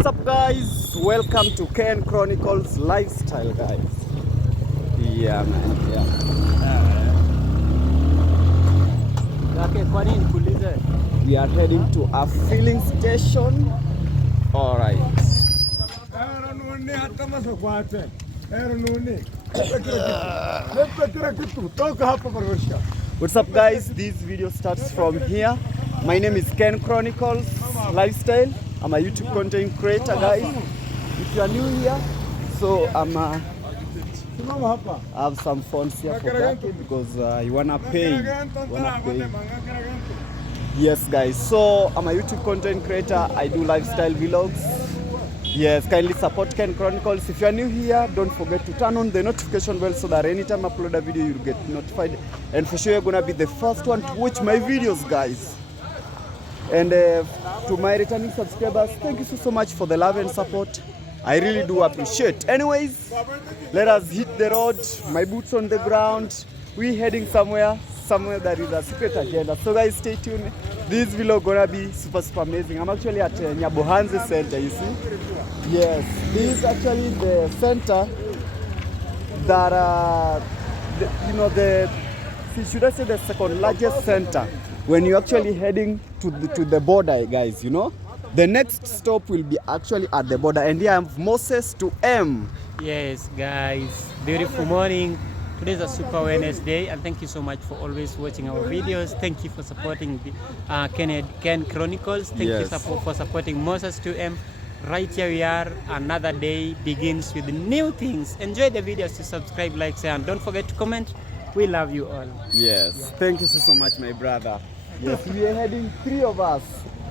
What's up, guys? Welcome to Ken Chronicles lifestyle, guys. Yeah, man. Yeah. We are heading to a filling station. All right. What's up, guys? This video starts from here. My name is Ken Chronicles lifestyle. I'm a YouTube content creator, guys. If you are new here, so I have some phones here for that because you wanna pay. Yes, guys. So I'm a YouTube content creator. I do lifestyle vlogs. Yes, kindly support Ken Chronicles. If you are new here, don't forget to turn on the notification bell so that anytime I upload a video, you'll get notified. And for sure, you're gonna be the first one to watch my videos, guys. And to my returning subscribers, thank you so much for the love and support. I really do appreciate. Anyways, let us hit the road. My boots on the ground. We're heading somewhere that is a secret agenda. So guys, stay tuned. This vlog gonna be super amazing. I'm actually at Nyabohanze Center, you see. Yes, this is actually the center that should I say the second largest center when you're actually heading to the border, guys. You know, the next stop will be actually at the border. And here I have Moses to M. Yes, guys, beautiful morning. Today is a super Wednesday, and thank you so much for always watching our videos. Thank you for supporting Ken Chronicles. Thank you for supporting Moses 2M. Right here we are. Another day begins with new things. Enjoy the videos, to subscribe, like, share, and don't forget to comment. We love you all. Yes, thank you so much, my brother. Yes, we are heading, three of us.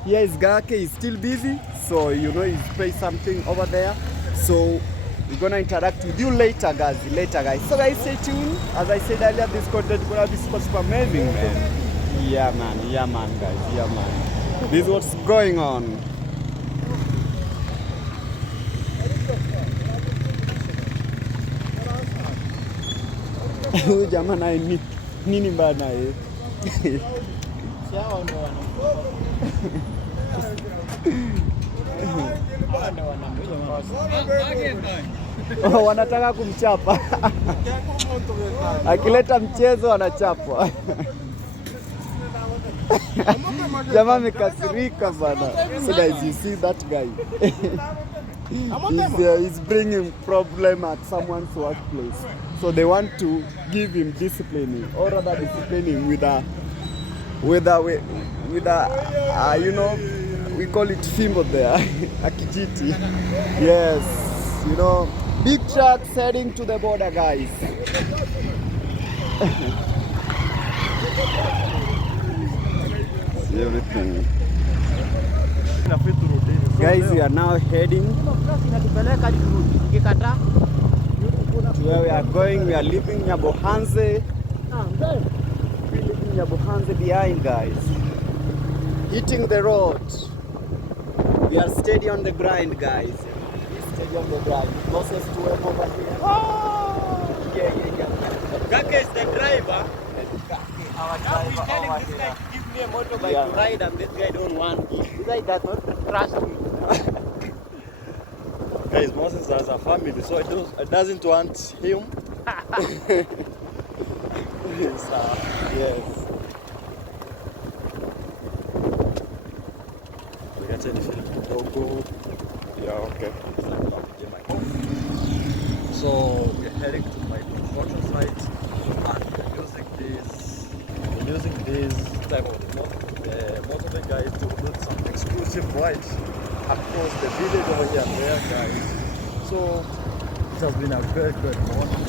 Here is Gake, he's still busy, so you know he's playing something over there. So we're gonna interact with you later, guys. So guys, stay tuned. As I said earlier, this content is gonna be super amazing, man. Yeah, man, guys. Yeah, man. This is what's going on. Huyu jamaa naye nini mbaya naye? Wanataka kumchapa. Akileta mchezo wanachapwa. Jamaa amekasirika bana. So guys, you see that guy? He's bringing problem at someone's workplace. So they want to give him disciplining, or rather disciplining with a you know, we call it fimbo there, a kijiti. Yes, you know, big trucks heading to the border, guys. See everything. Guys, we are now heading to where we are going. We are leaving Nyabohanze. We're leaving Nyabohanze behind, guys. Hitting the road. We are steady on the grind, guys. We're steady on the grind. Closest to him over here. Oh! Yeah. Gake is the driver. Now we're telling this guy to give me a motorbike to ride, and this guy don't want it. This guy does not trust me. Guys, Moses has a family, so it doesn't want him. Yes. Yeah, okay. So we're heading to my construction site, and we're using this type of the motorbike, guys, to do some exclusive rides across the village over here and there, guys. So it has been a very great morning.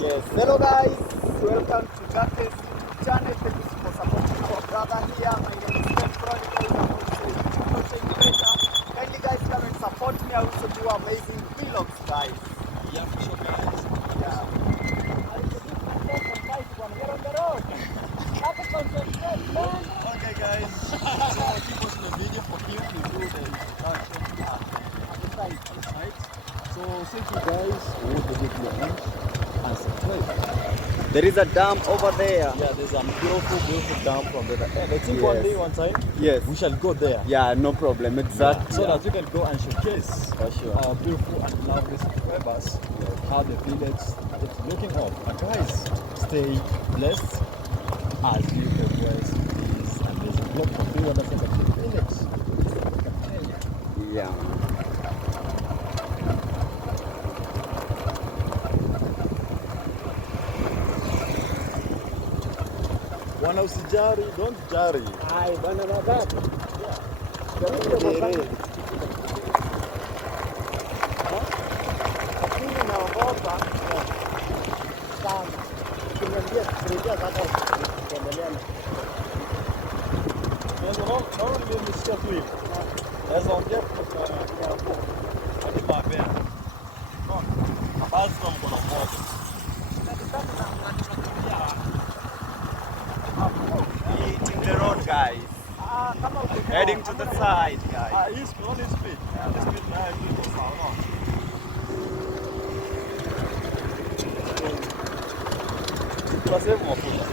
Yes, hello guys, welcome to Gake's channel. Thank you for supporting our brother here. My name is Ken Chronicles. I'm also a content creator. Kindly guys come and support me. I also do amazing vlogs, guys. Yeah, for sure, guys. Yeah. We're on the road. Okay, guys. So keep watching the video for him to do the introduction inside. So I'll say to you guys, hold the video and subscribe. There is a dam over there. Yeah, there's a beautiful dam from there. And I think one day, one time, Yes. we shall go there. Yeah, no problem. Exactly. So that we can go and showcase For sure. our beautiful and lovely subscribers, how the village is looking up. And guys, stay blessed as you progress this amazing vlog from the other side of the village. Yeah. Wana usijari, don't jari. Ai bwana Magati. Lakini naogopa sana. Ukiniambia kusaidia sasa kuendelea na Naona nimesikia tu hivi. Naweza ongea kwa hadi mapema. Basi kwa mkono mmoja. Hitting the road, guys. Heading to the side, guys. Hii speed, only speed. This speed na hii iko sawa. Kwa sehemu mafuta.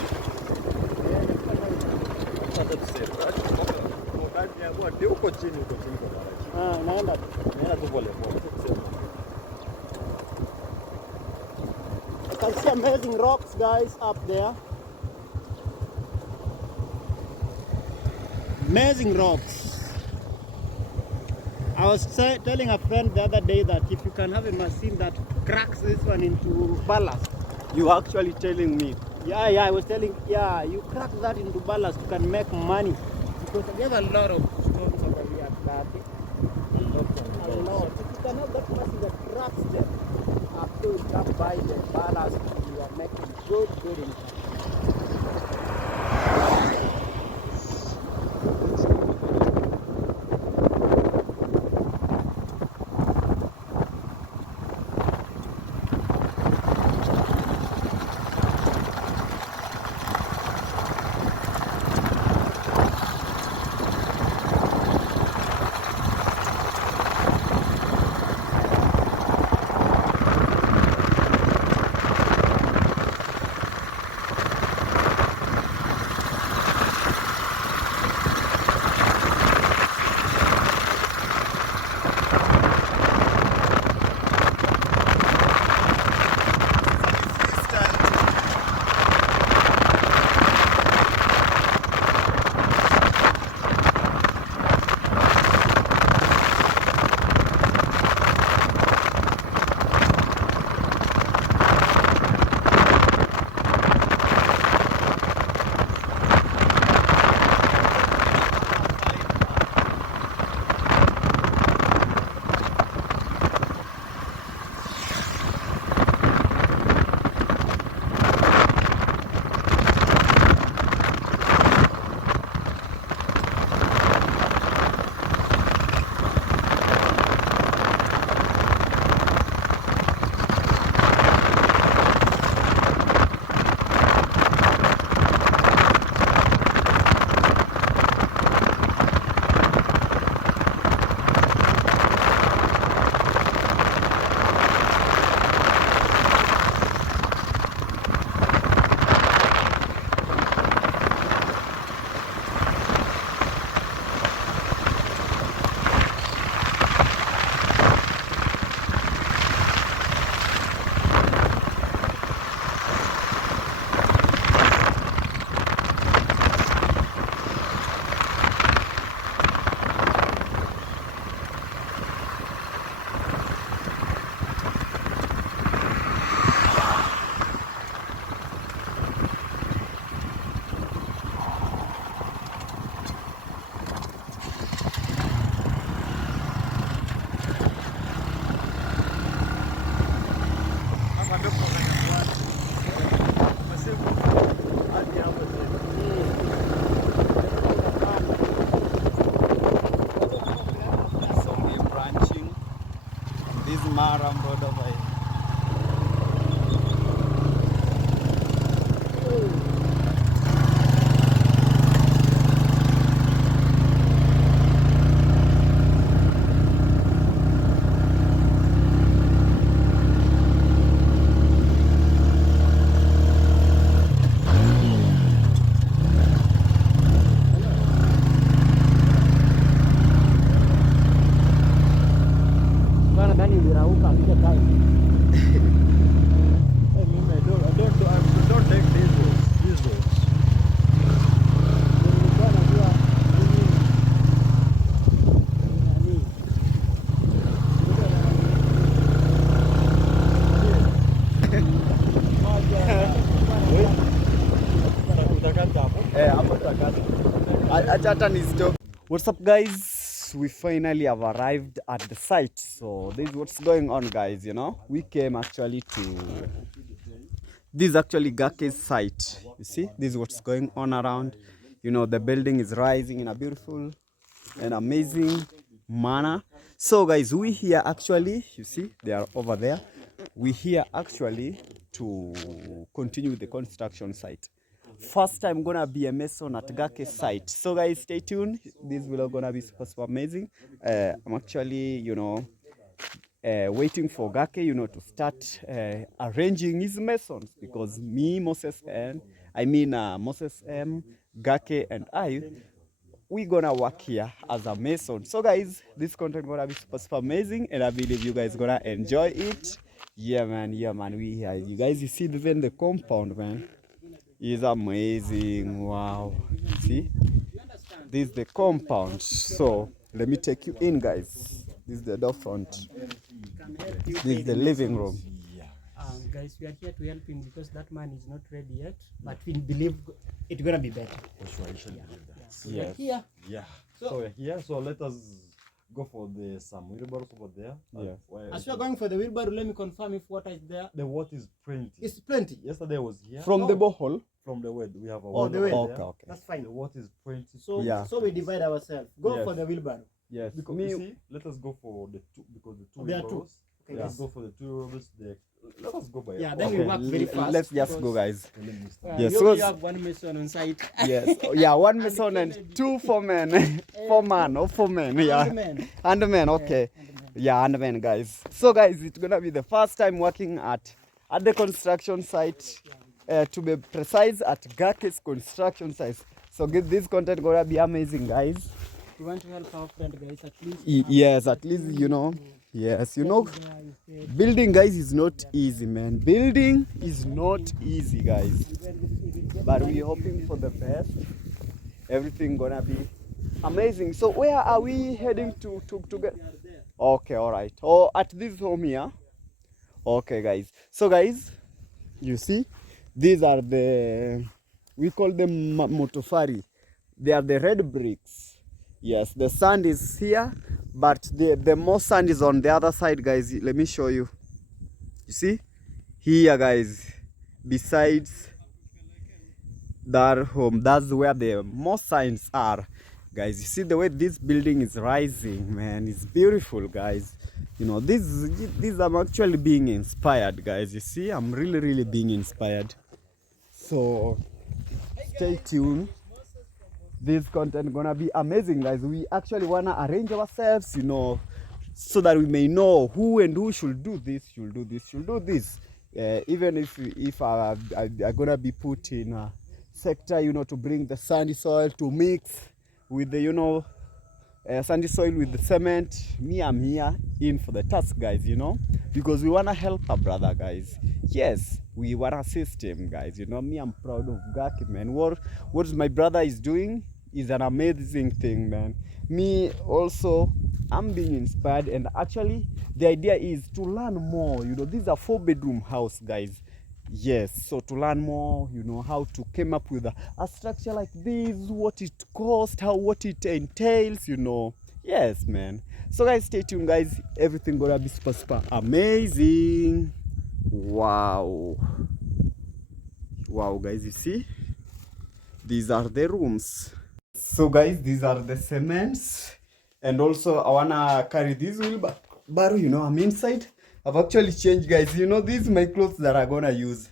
Sasa tuseme, wakati ya kwa ndio uko chini kwa baraji. naenda Naenda tu pole pole. I can see amazing rocks, guys, up there. Amazing rocks. I was telling a friend the other day that if you can have a machine that cracks this one into ballast. You actually telling me? Yeah, I was telling, you crack that into ballast, you can make money. Because we have a lot of stones over here at Kati. A lot. If you can have that machine that cracks them, after you come by the ballast, you are making good income. Kwani ulirauka vile kai? I don't take these roads. Nilikuwa najua nini. What's up, guys? We finally have arrived at the site. So this is what's going on, guys. You know, we came actually to this is actually Gake's site. You see, this is what's going on around. You know, the building is rising in a beautiful and amazing manner. So guys, we here actually, you see, they are over there. We here actually to continue the construction site. First time gonna be a mason at Gake's site. So guys, stay tuned. This vlog gonna be super amazing. I'm actually, you know, waiting for Gake, you know, to start arranging his masons, because me, Moses M, Gake and I, we gonna work here as a mason. So guys, this content gonna be super amazing, and I believe you guys gonna enjoy it. Yeah man, we here. You guys, you see even the compound, man, is amazing. Wow, see, this is the compound. So let me take you in, guys. This is the door front. This is the living room. Guys, we are here to help him because that man is not ready yet, but we believe it's gonna be better. For sure, I shall believe that. Yes. Here. Yeah. So we're here. So let us go for some wheelbarrows over there. Yeah. As we are going for the wheelbarrow, let me confirm if water is there. The water is plenty. It's plenty. Yesterday I was here. From the borehole. From the well, we have a Oh, well the well. over there. Okay. That's fine. The water is plenty. So Yeah. so we divide ourselves. Go Yes. for the wheelbarrow. Yes. Because you see, let us go for the two, because the two There are two. wheelbarrows. Okay, Let's yes. go for the two wheelbarrows. Let us go by. Yeah, then Okay, we work very fast. let's just go, guys. Let me start. Yes, you so- only have one mason on site. Yes. Oh, yeah, one mason and two foremen. Foreman or foremen. Yeah. Handyman. Handyman. Okay. Yeah, handyman, guys. So guys, it's gonna be the first time working at the construction site. To be precise, at Gake's construction site. So this content gonna be amazing, guys. We want to help our friend, guys, at least. Yes, at least, you know. Yes, you know, building, guys, is not easy, man. Building is not easy, guys. But we're hoping for the best. Everything gonna be amazing. So where are we heading to get? Okay, all right. Oh, at this home here. Okay, guys. So guys, you see, these are we call them motofari. They are the red bricks. Yes, the sand is here, but the more sand is on the other side, guys. Let me show you. You see here, guys, besides that home, that's where the more signs are, guys. You see the way this building is rising, man. It's beautiful, guys. You know, this I'm actually being inspired, guys. You see, I'm really being inspired. So stay tuned. This content gonna be amazing, guys. We actually wanna arrange ourselves, you know, so that we may know who should do this, should do this. Even if I'm gonna be put in a sector, you know, to bring the sandy soil to mix with the, you know, sandy soil with the cement. Me, I'm here in for the task, guys, you know, because we wanna help our brother, guys. Yes, we wanna assist him, guys. You know, me, I'm proud of Gake, man. What my brother is doing is an amazing thing, man. Me also, I'm being inspired, and actually the idea is to learn more. You know, these are 4-bedroom house, guys. Yes, so to learn more, you know, how to come up with a structure like this, what it costs, what it entails, you know. Yes, man. So guys, stay tuned, guys. Everything gonna be super amazing. Wow, guys, you see, these are the rooms. So guys, these are the cements, and also I wanna carry this wheelbarrow. You know, I'm inside. I've actually changed, guys. You know, these are my clothes that I'm gonna use.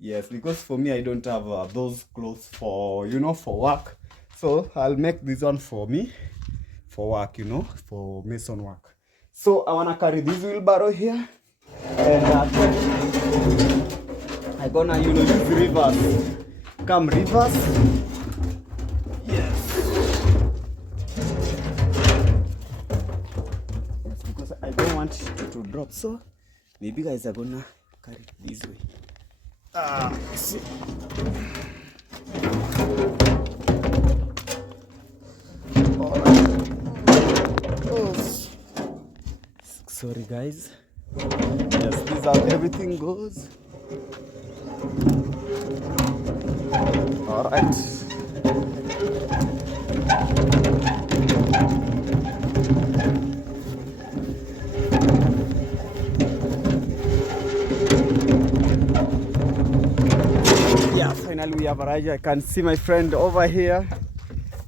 Yes, because for me, I don't have those clothes for, you know, for work. So I'll make this one for me, for work, you know, for mason work. So I wanna carry this wheelbarrow here. And I'm gonna, you know, use reverse. Come reverse. Yes. Because I don't want to hope so. Maybe guys are gonna carry it this way. See. Oh, sorry guys. Yes, this is how everything goes. All right. Yeah, finally we have arrived. I can see my friend over here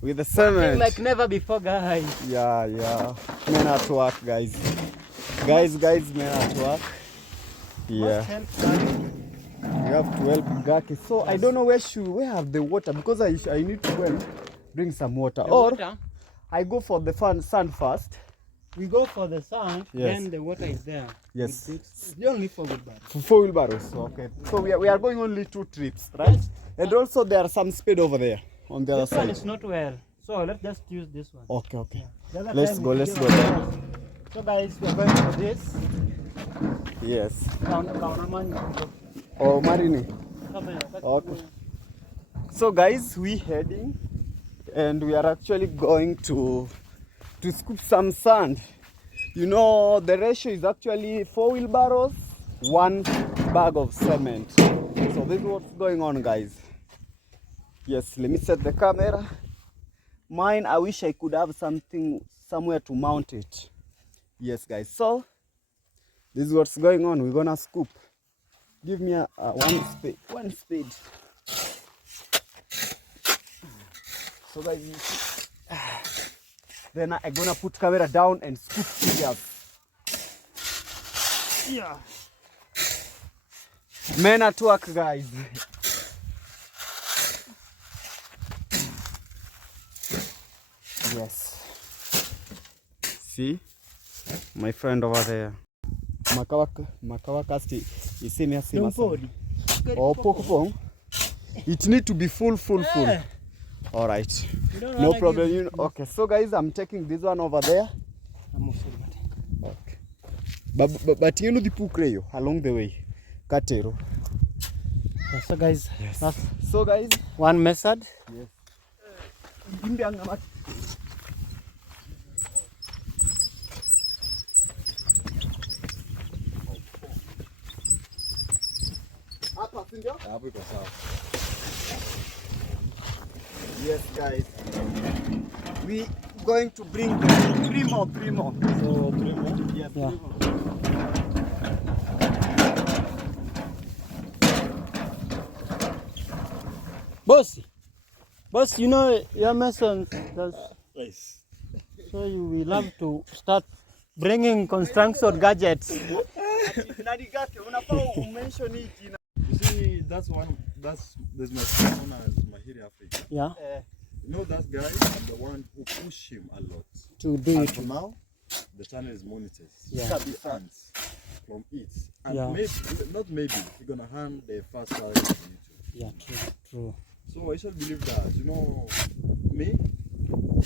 with the cement. Like never before, guys. Yeah. Men at work, guys. Guys, men at work. Yeah. We have to help Gaki. So I don't know where have the water, because I need to go and bring some water. Water? I go for the sand first. We go for the sand, yes. Then the water is there. Yes. It's only for wheelbarrows. For wheelbarrows, okay. So we are going only 2 trips, right? Yes. And also there are some spade over there on the other side. This one is not well. So let's just use this one. Okay. Yeah. Let's go there. So guys, we're going for this. Yes. Oh, Marini. Okay. So guys, we heading and we are actually going to scoop some sand. You know, the ratio is actually 4 wheelbarrows, 1 bag of cement. So this is what's going on, guys. Yes, let me set the camera. Mine, I wish I could have something somewhere to mount it. Yes, guys. So this is what's going on. We're gonna scoop. Give me one spade. So guys, you see, then I'm gonna put camera down and scoop here. Yeah. Men at work, guys. Yes. See, my friend over there. Makawaka sti isemi asema. Oh, pokopong. It need to be full. All right. No problem. You know, okay. So guys, I'm taking this one over there. Okay. But you know the pukreyo along the way. Katero. Yeah, so guys, yes. So guys, one method. Yes. Yes, guys. We going to bring 3 more. So 3 more? Yes, yeah. 3 more. Boss, you know your masons. Nice. So you will have to start bringing construction gadgets. You see, there's my friend known as Mahiri Africa. Yeah. You know that guy? I'm the one who push him a lot. To do and it. for now, the channel is monetized. Yeah. Funds from it. And yeah. maybe, he's gonna hand the first salary to YouTube. Yeah, true. So I should believe that, you know, me,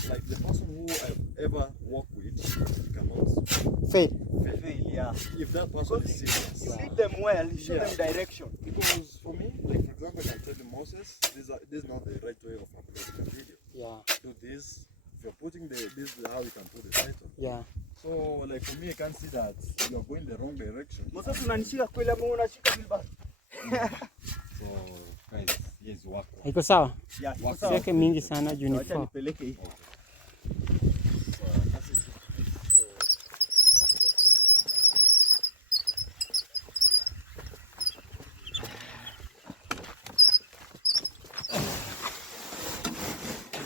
like the person who I've ever worked with, he cannot fail. Yeah. If that person is serious. You lead them well, you show them direction. Because for me, like for example, I can tell you, Moses, this is not the right way of uploading a video. Yeah. Do this. If you're putting this is how you can put the title. Yeah. So like for me, I can see that you're going the wrong direction. Moses unanishika kweli ama unashika bilba? So guys, yes, work. Iko sawa? Yeah, siweke mingi sana juu ni acha nipeleke hii.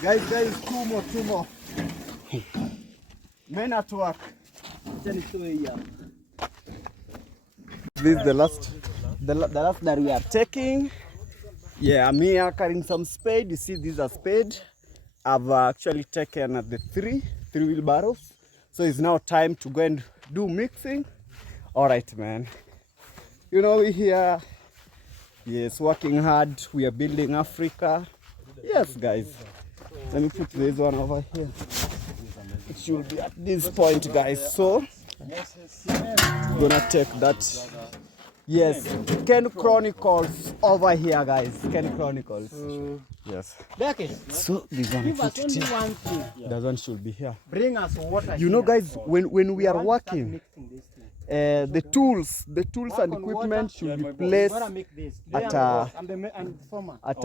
Guys, 2 more. Men at work. Acha nitoe hii hapa. This is the last that we are taking. Yeah, I'm here carrying some spade. You see, these are spade. I've actually taken the 3 wheelbarrows. So it's now time to go and do mixing. All right, man. You know, we here, yes, working hard. We are building Africa. Yes, guys. Let me put this one over here. It should be at this point, guys. So Gonna take that. Yes, Ken Chronicles over here, guys. Ken Chronicles. Yes. So this one, Give us only one thing. that one should be here. Bring us water. You know, guys, when we are working, the tools and equipment should be placed at a point, at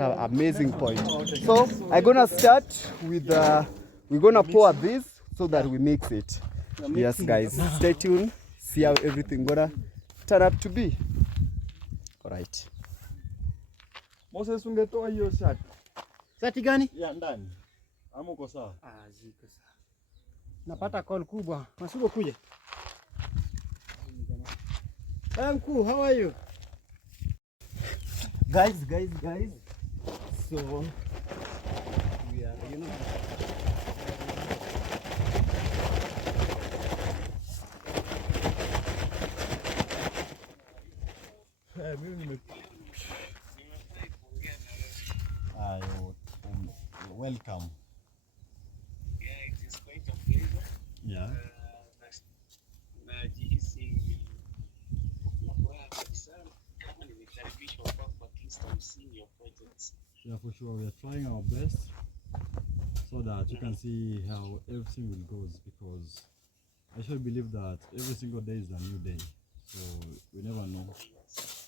an amazing point. So I'm gonna start with we're gonna pour this so that we mix it. Yes, guys, stay tuned. See how everything gonna turn up to be. All right. Moses, ungetoa hiyo shati. Shati gani? Ya ndani. Ama uko sawa? Ziko sawa. Napata call kubwa. Masuko kuja. Hey, mkuu, how are you? Guys. So we are, Welcome. Yeah, it is quite a pleasure. Yeah. Najihisi na furaha kabisa kama nimekaribishwa kwako, at least I'm seeing your projects. Yeah, for sure. We are trying our best so that you can see how everything will go, because I should believe that every single day is a new day. So we never know.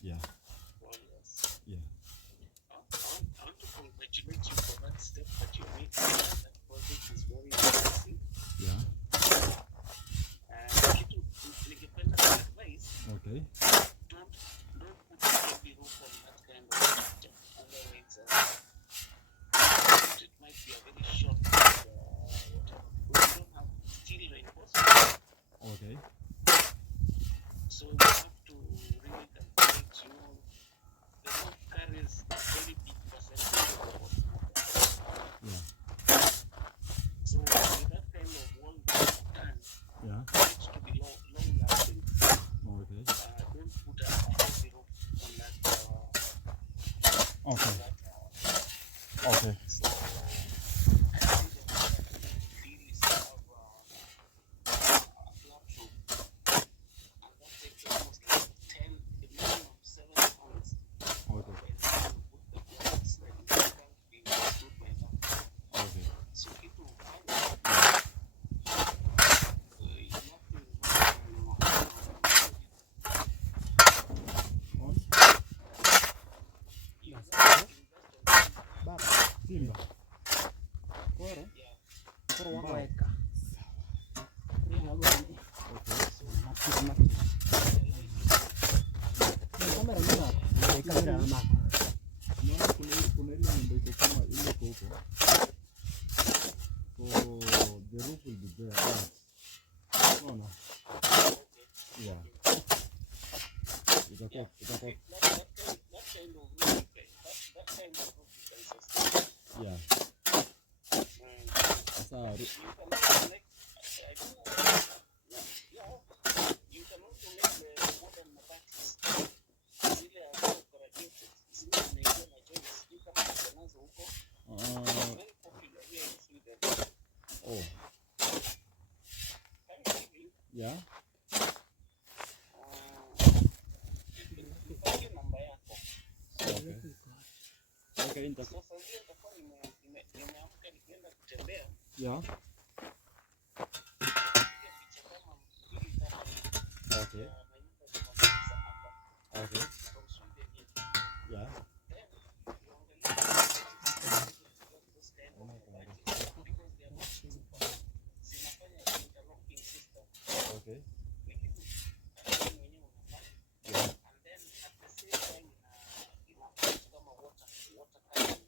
Yeah. Oh, yes. Yeah. I want to congratulate you for that step that you made. That project is very impressive. Yeah. Kitu ningependa advice, Okay. don't put a heavy roof on that kind of structure. Otherwise, it might be a very short whatever. We don't have steel reinforcement. Okay. So you have to really calculate, the roof carries a very big percentage of water. Yeah. So with that kind of wall done, Yeah. it needs to be long lasting. Okay. Don't put a heavy roof on that. Okay. Okay. So I think the deal is to have a flat roof, and that takes almost like 10, a minimum of 7 tons. Okay. And then you put the blocks, and it can't be stood by that. Okay. So people find Simba. Koro wako weka. Kamera mama. Naona kuna ile nyumba iko kama ile iko huko. So the roof will be there. No, no. Yeah. Itakuwa. that kind of roof, that kind of roof you can sustain. Yeah. Sasa You can also make, I don't know, you can also make the modern mabatis. Zile ambazo corrugated, zile zinaingia na joints, you can put nazo huko. Very popular here in Sweden. oh. Can you give you? Yeah. Nipatie namba yako. Okay. Okay, Sasa zile nitakuwa nimeamka nikienda kutembea. yeah. Piga picha kama 2-3 Okay. ya manyumba za hapa Okay. from Sweden here. Yeah. Then uangalie those kind of mabatis, because they are not super. Zinafanya interlocking system. Okay. Ni kitu hata mwenyewe unafanya. Yeah. And then at the same time ina act kama water current.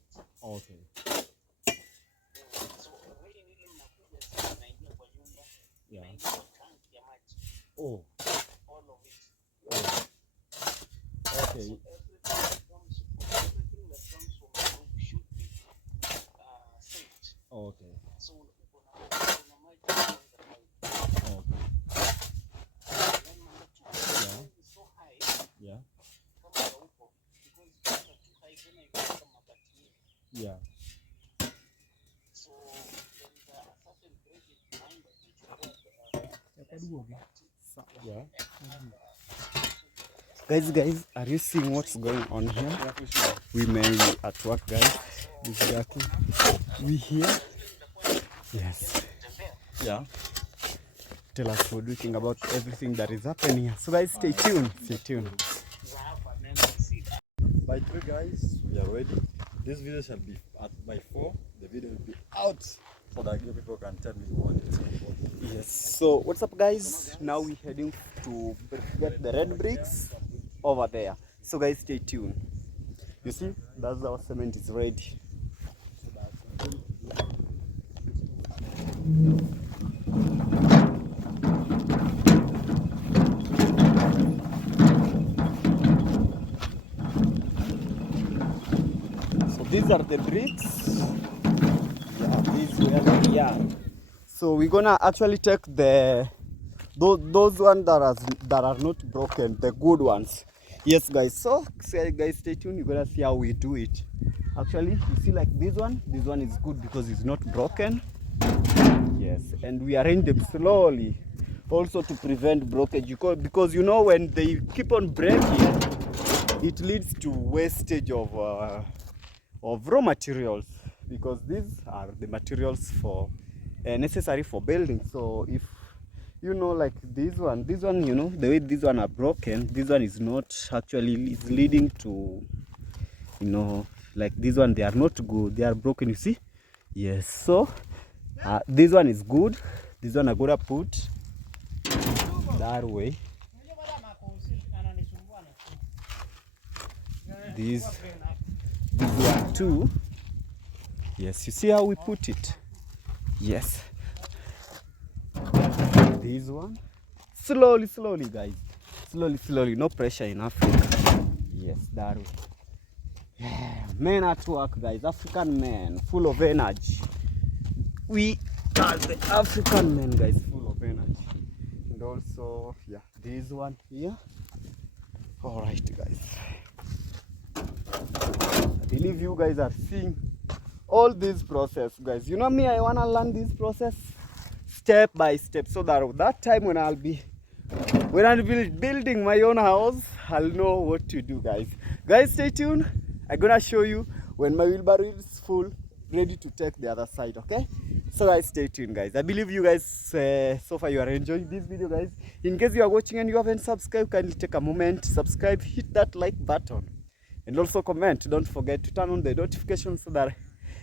Okay. So rain ile inakuja sasa inaingia kwa nyumba, Yeah. inaingia kwa tank ya maji, Oh. all of it. Okay. So everything that comes from the roof should be saved. Okay. So uko na maji kwanza pale. Okay. Then number 2, Yeah. is so high Yeah. kama ya huko, because ukienda too high tena inaweka mabati mingi. Yeah. So there is a certain gradient behind that which you Yeah. Guys, are you seeing what's going on here? We may at work, guys. This is Jackie. We here? Yes. Yeah. Tell us what you think about everything that is happening here. So guys, stay tuned. Stay tuned. By 3 guys, we are ready. This video shall be by 4. The video will be out so that you people can tell me what it's about. Yes. So what's up, guys? Now we're heading to get the red bricks over there. So guys, stay tuned. You see, that's our cement is ready. So these are the bricks. Yeah, these where we are. So we're gonna actually take those ones that are not broken, the good ones. Yes, guys. So guys, stay tuned. You're gonna see how we do it. Actually, you see, like this one is good because it's not broken. Yes, and we arrange them slowly, also to prevent blockage. Because you know, when they keep on breaking, it leads to wastage of raw materials, because these are the materials for necessary for building. So if you know, like this one, you know, the way these one are broken, this one is not actually, is leading to, you know, like this one, they are not good, they are broken, you see. Yes, so this one is good. This one I'm gonna put that way. This one too. Yes, you see how we put it. Yes, this one slowly guys, slowly, no pressure in Africa. Yes, that way. Yeah, men at work, guys. African men full of energy. We are the African men, guys, full of energy. And also, yeah, this one here. All right, guys, I believe you guys are seeing all this process, guys. You know me, I wanna learn this process step by step, so that time when I'll be building my own house, I'll know what to do, guys. Guys, stay tuned. I'm gonna show you when my wheelbarrow is full, ready to take the other side. Okay, so guys, stay tuned, guys. I believe you guys so far you are enjoying this video, guys. In case you are watching and you haven't subscribed, kindly take a moment, subscribe, hit that like button, and also comment. Don't forget to turn on the notifications so that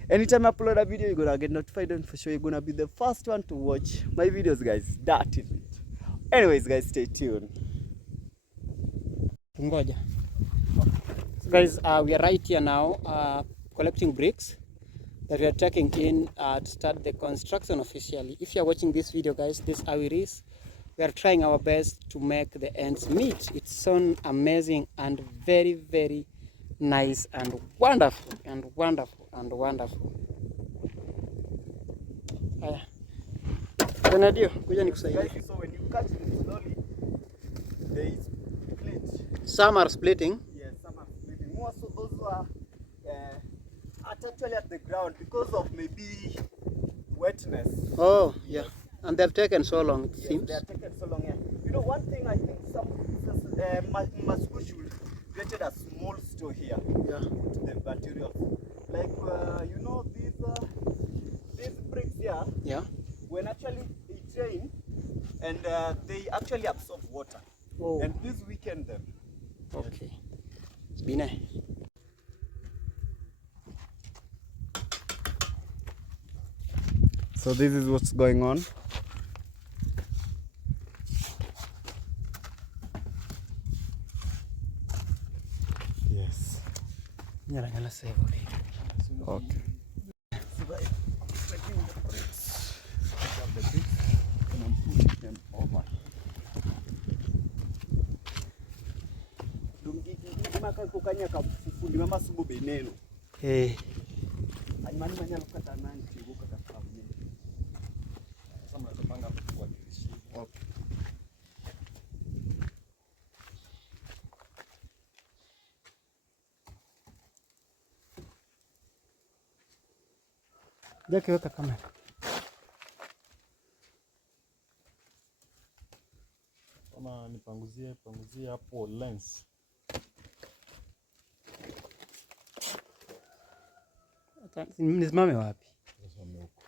anytime I upload a video, you're gonna get notified, and for sure you're gonna be the first one to watch my videos, guys. That is it. Anyways, guys, stay tuned. Ngoja. So guys, we are right here now collecting bricks that we are taking in to start the construction officially. If you are watching this video, guys, this is how it is. We are trying our best to make the ends meet. It's so amazing and very nice and wonderful. Haya. Renadio, kuja nikusaidie. Guys, so when you cut it slowly, they split. Some are splitting. Yes, some are splitting. More so those who are actually at the ground because of maybe wetness. Oh, yeah. And they've taken so long, it seems. They are taken so long. Yeah. You know, one thing I think some Masku should created a small store here. Yeah. To the materials. Like you know, these bricks here. Yeah. When actually it rain and they actually absorb water. Oh. And this weaken them. Okay. It's been So this is what's going on. Yes. Okay. Hey. Jackie, weka kamera. Kama nipanguzie hapo lens. Nisimame wapi? Nisimame huko.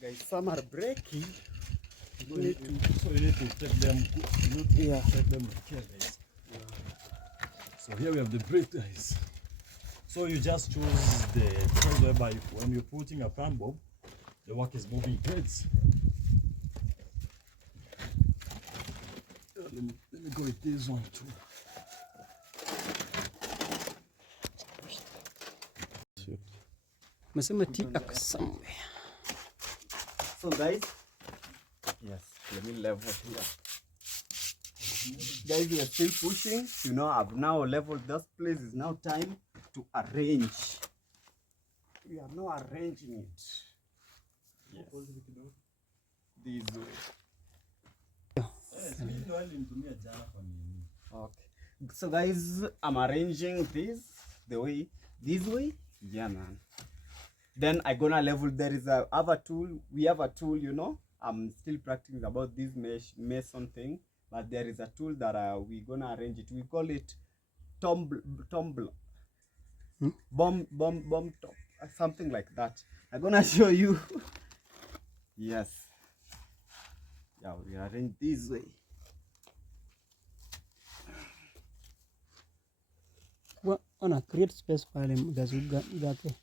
Guys, some are breaking. So you need to take them. Take them with care, guys. So here we have the brake, guys. So you just choose the place whereby when you're putting a fan bulb, the work is moving braids. Let me go with this one too. Mesema T-X somewhere. So guys, yes, let me level here. Guys, we are still pushing. You know, I've now leveled this place. It's now time to arrange. We are now arranging it. Yes. This way. Okay. So guys, I'm arranging this this way. Yeah, man. Then I gonna level. There is a other tool. We have a tool, you know. I'm still practicing about this mason thing, but there is a tool that we gonna arrange it. We call it bomb top, something like that. I'm gonna show you. Yes. Yeah, we arrange this way. What on a create space pale gake.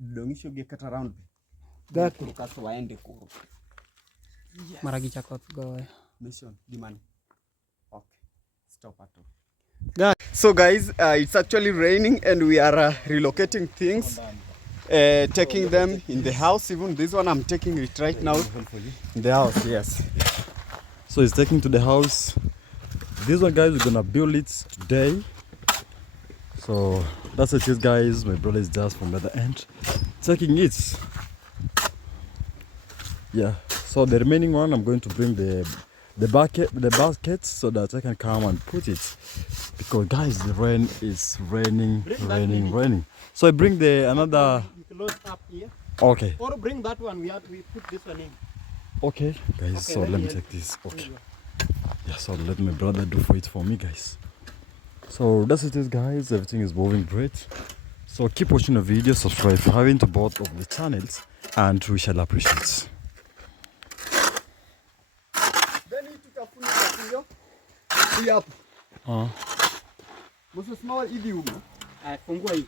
Dongisho get around. Gake. Kuruka so waende kuru. Yes. Maragi chako go. Mission demand. Okay. Stop at all. So guys, it's actually raining and we are relocating things, taking them in the house. Even this one, I'm taking it right now in the house. Yes. So it's taking to the house. This one, guys, we're gonna build it today. So that's it, guys. My brother is just from the other end taking it. Yeah. So the remaining one, I'm going to bring the basket so that I can come and put it, because guys, the rain is raining. So I bring the another. Load up here. Okay. Or bring that one. We put this one in. Okay, guys. Okay, so let me take this. Okay. Yeah. So let my brother do for me, guys. So that's it, guys. Everything is moving great. So keep watching the video. Subscribe if you haven't to both of the channels, and we shall appreciate. Yep. Fungua hii.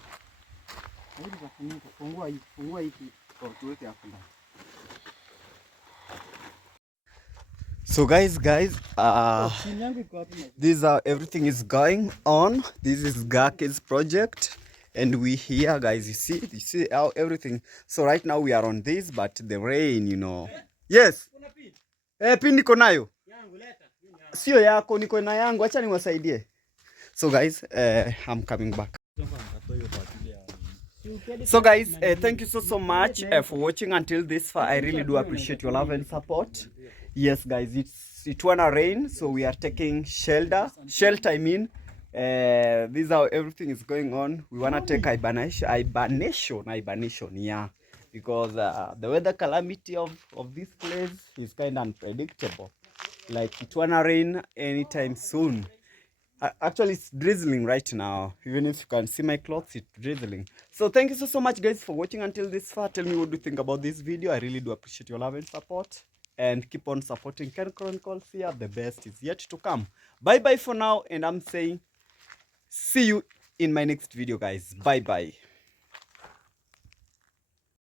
Fungua hii. Tuweke hapo ndani. So guys, these are everything is going on. This is Gake's project, and we here, guys. You see how everything. So right now we are on this, but the rain, you know. Yes. Pin niko nayo. Sio yako, niko na yangu. Acha niwasaidie. So guys, I'm coming back. So guys, thank you so much for watching until this far. I really do appreciate your love and support. Yes, guys, it wanna rain, so we are taking shelter. I mean, this is how everything is going on. We wanna take hibernation, yeah, because the weather calamity of this place is kind of unpredictable. Like it wanna rain anytime soon. Actually, it's drizzling right now. Even if you can see my clothes, it's drizzling. So thank you so much, guys, for watching until this far. Tell me what do you think about this video. I really do appreciate your love and support. And keep on supporting Ken Chronicles here. The best is yet to come. Bye-bye for now. And I'm saying see you in my next video, guys. Bye-bye.